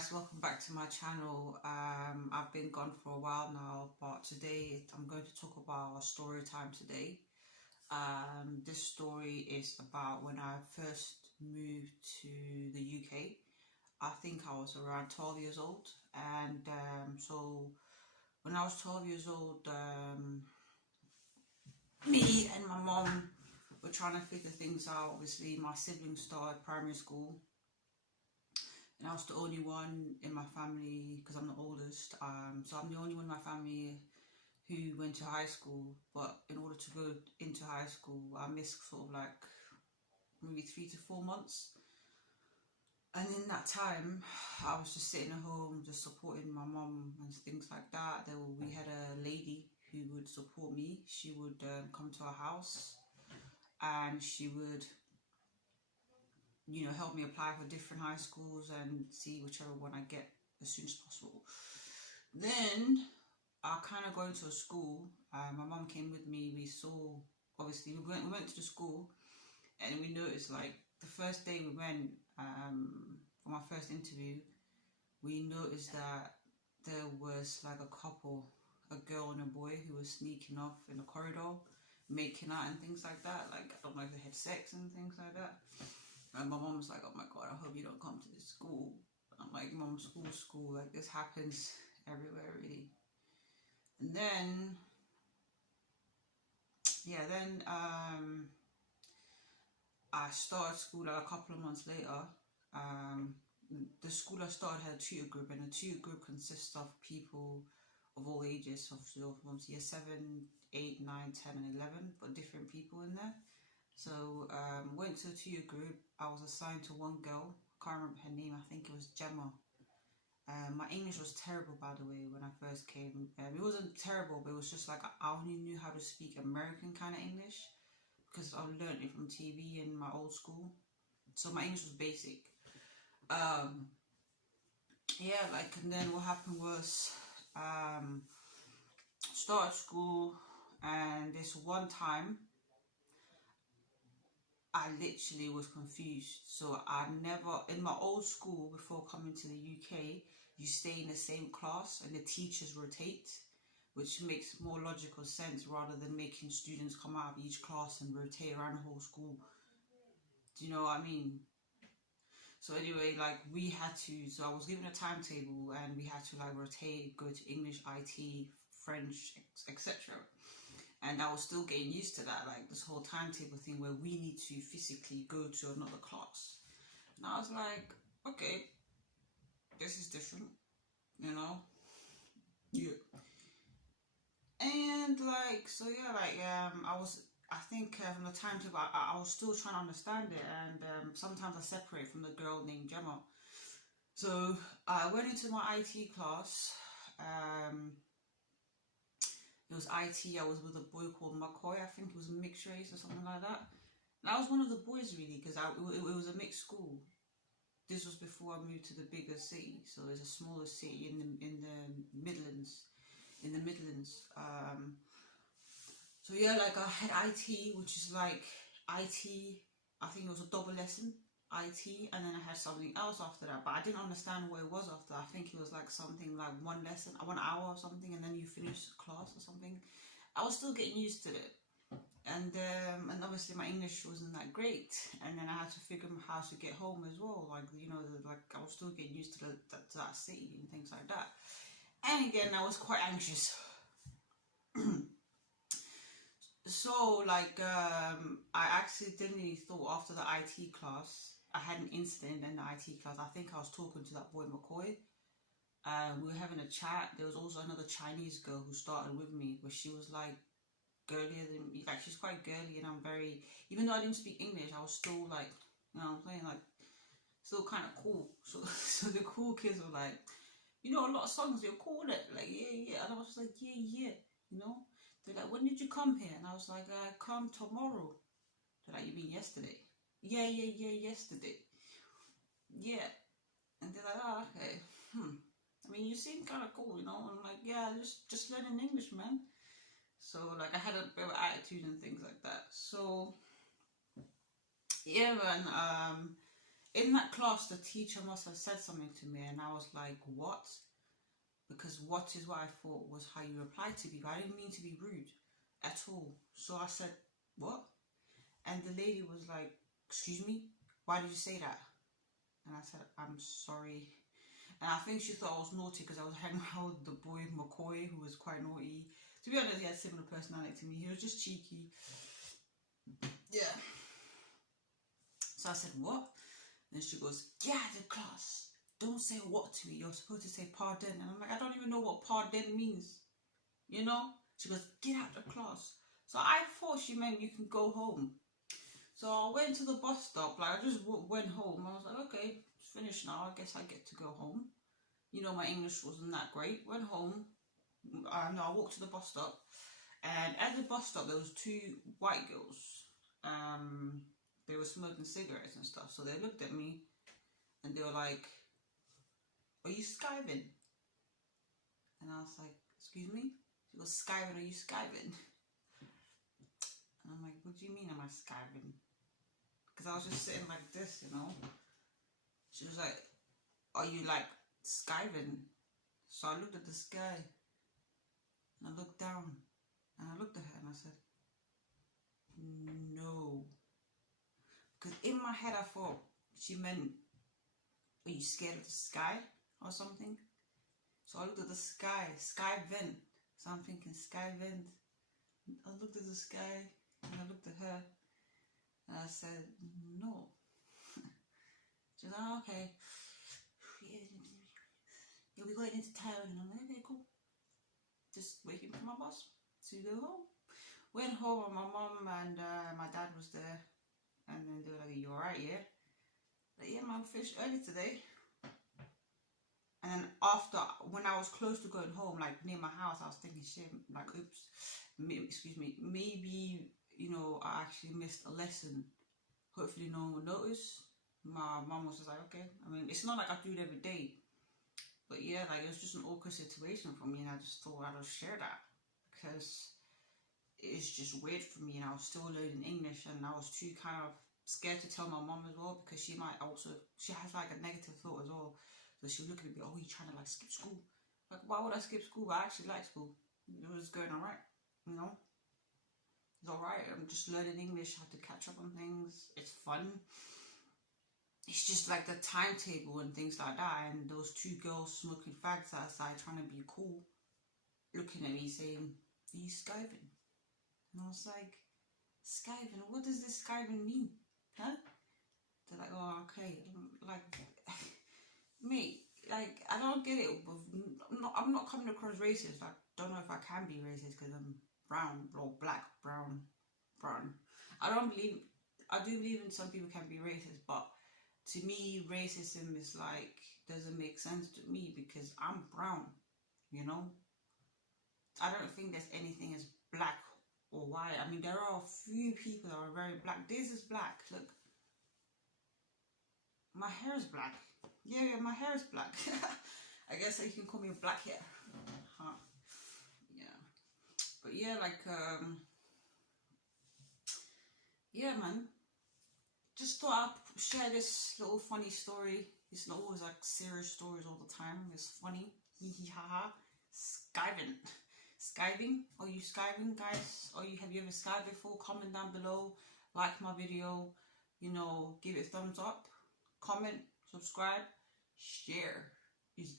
guys, welcome back to my channel. I've been gone for a while now, but today I'm going to talk about a story time today. This story is about when I first moved to the UK. I think I was around 12 years old, and so when I was 12 years old, me and my mom were trying to figure things out. Obviously, my siblings started primary school, and I was the only one in my family because I'm the oldest. So I'm the only one in my family who went to high school. But in order to go into high school, I missed sort of like maybe 3 to 4 months. And in that time, I was just sitting at home, just supporting my mum and things like that. We had a lady who would support me. She would come to our house, and she would help me apply for different high schools and see whichever one I get as soon as possible. Then I kind of going to a school. My mum came with me. We saw, obviously, we went to the school, and we noticed, like, the first day we went for my first interview, we noticed that there was like a couple, a girl and a boy, who was sneaking off in the corridor, making out and things like that. Like, I don't know if they had sex and things like that. And my mom was like, "Oh my god, I hope you don't come to this school." I'm like, "Mom, school, like, this happens everywhere, really." And then I started school like a couple of months later. The school I started had a tutor group, and the tutor group consists of people of all ages, from year 7, 8, 9, 10 and 11, but different people in there. So went to a tutor group. I was assigned to one girl. I can't remember her name. I think it was Gemma. My English was terrible, by the way, when I first came. It wasn't terrible, but it was just like I only knew how to speak American kind of English because I learned it from TV in my old school. So my English was basic. And then what happened was started school, and this one time I literally was confused. So I never, in my old school before coming to the UK, you stay in the same class and the teachers rotate, which makes more logical sense rather than making students come out of each class and rotate around the whole school. Do you know what I mean? So anyway, like, so I was given a timetable, and we had to like rotate, go to English, IT, French, etc. And I was still getting used to that, like this whole timetable thing where we need to physically go to another class. And I was like, okay, this is different, Yeah. And I think from the timetable, I was still trying to understand it, and sometimes I separate from the girl named Gemma. So I went into my IT class. It was IT. I was with a boy called McCoy. I think it was mixed race or something like that. And I was one of the boys, really, because it was a mixed school. This was before I moved to the bigger city. So it's a smaller city in the Midlands. So yeah, like, I had IT, which is like IT. I think it was a double lesson, IT, and then I had something else after that, but I didn't understand what it was after. I think it was like something like 1 lesson, 1 hour or something, and then you finish class or something. I was still getting used to it, and obviously my English wasn't that great, and then I had to figure out how to get home as well. Like, I was still getting used to that city and things like that. And again, I was quite anxious. So, like, I accidentally thought after the IT class, I had an incident in the IT class. I think I was talking to that boy McCoy. We were having a chat. There was also another Chinese girl who started with me, but she was like girlier than me. Like, she's quite girly, and I'm very, even though I didn't speak English, I was still like, you know what I'm saying, like, still kind of cool. So the cool kids were like, a lot of songs, you're cool with it. Like, yeah. And I was just like, yeah. They're like, "When did you come here?" And I was like, "I come tomorrow." They're like, "You mean yesterday?" Yeah, yesterday. Yeah. And they're like, "Oh, okay. I mean, you seem kind of cool, And I'm like, "Yeah, just learning English, man." So, like, I had a bit of attitude and things like that. So, yeah, man. In that class, the teacher must have said something to me, and I was like, what? Because what is what I thought was how you reply to people. I didn't mean to be rude at all. So I said, what? And the lady was like, excuse me? Why did you say that? And I said, I'm sorry. And I think she thought I was naughty because I was hanging out with the boy McCoy, who was quite naughty. To be honest, he had similar personality to me. He was just cheeky. Yeah. So I said, what? And she goes, get out of class. Don't say what to me. You're supposed to say pardon. And I'm like, I don't even know what pardon means. You know? She goes, get out of class. So I thought she meant you can go home. So I went to the bus stop. Like, I just went home. I was like, okay, it's finished now. I guess I get to go home. You know, my English wasn't that great. Went home. I walked to the bus stop. And at the bus stop, there was two white girls. They were smoking cigarettes and stuff. So they looked at me and they were like, are you skiving? And I was like, excuse me? She goes, skiving, are you skiving? And I'm like, what do you mean am I skiving? Because I was just sitting like this, you know? She was like, are you like skiving? So I looked at the sky and I looked down and I looked at her and I said, no. Because in my head I thought she meant, are you scared of the sky or something? So I looked at the sky vent. So I'm thinking sky vent. I looked at the sky and I looked at her and I said, no. She was like, oh, okay. Yeah, we're going into town. And I'm like, okay, cool. Just waiting for my bus to go home. Went home and my mom and my dad was there. And then they were like, you alright, yeah? Like, yeah, man, finished early today. And then after, when I was close to going home, like near my house, I was thinking, shit, like, oops, excuse me, maybe, you know, I actually missed a lesson. Hopefully no one will notice. My mom was just like, okay. I mean, it's not like I do it every day. But yeah, like, it was just an awkward situation for me, and I just thought I would share that. Because it's just weird for me, and I was still learning English, and I was too kind of scared to tell my mom as well, because she might also, she has like a negative thought as well. So she was looking at me, oh, you trying to like skip school? Like, why would I skip school? I actually like school. It was going alright, you know? It's alright. I'm just learning English, how to catch up on things. It's fun. It's just like the timetable and things like that. And those two girls smoking fags outside trying to be cool, looking at me saying, are you skiving? And I was like, skiving? What does this skiving mean? Huh? They're like, oh, okay. Like, mate, like, I don't get it. I'm not coming across racist. I don't know if I can be racist because I'm brown or black, brown. I do believe in some people can be racist, but to me, racism is like, doesn't make sense to me because I'm brown, you know? I don't think there's anything as black or white. I mean, there are a few people that are very black. This is black, look. My hair is black. Yeah, my hair is black. I guess you can call me a black hair. Huh. Yeah. But yeah, like, yeah, man. Just thought I'd share this little funny story. It's not always like serious stories all the time. It's funny. Hee hee ha ha. Skiving. Skiving? Are you skiving, guys? Have you ever skived before? Comment down below. Like my video. You know, give it a thumbs up. Comment. Subscribe. Share. Peace.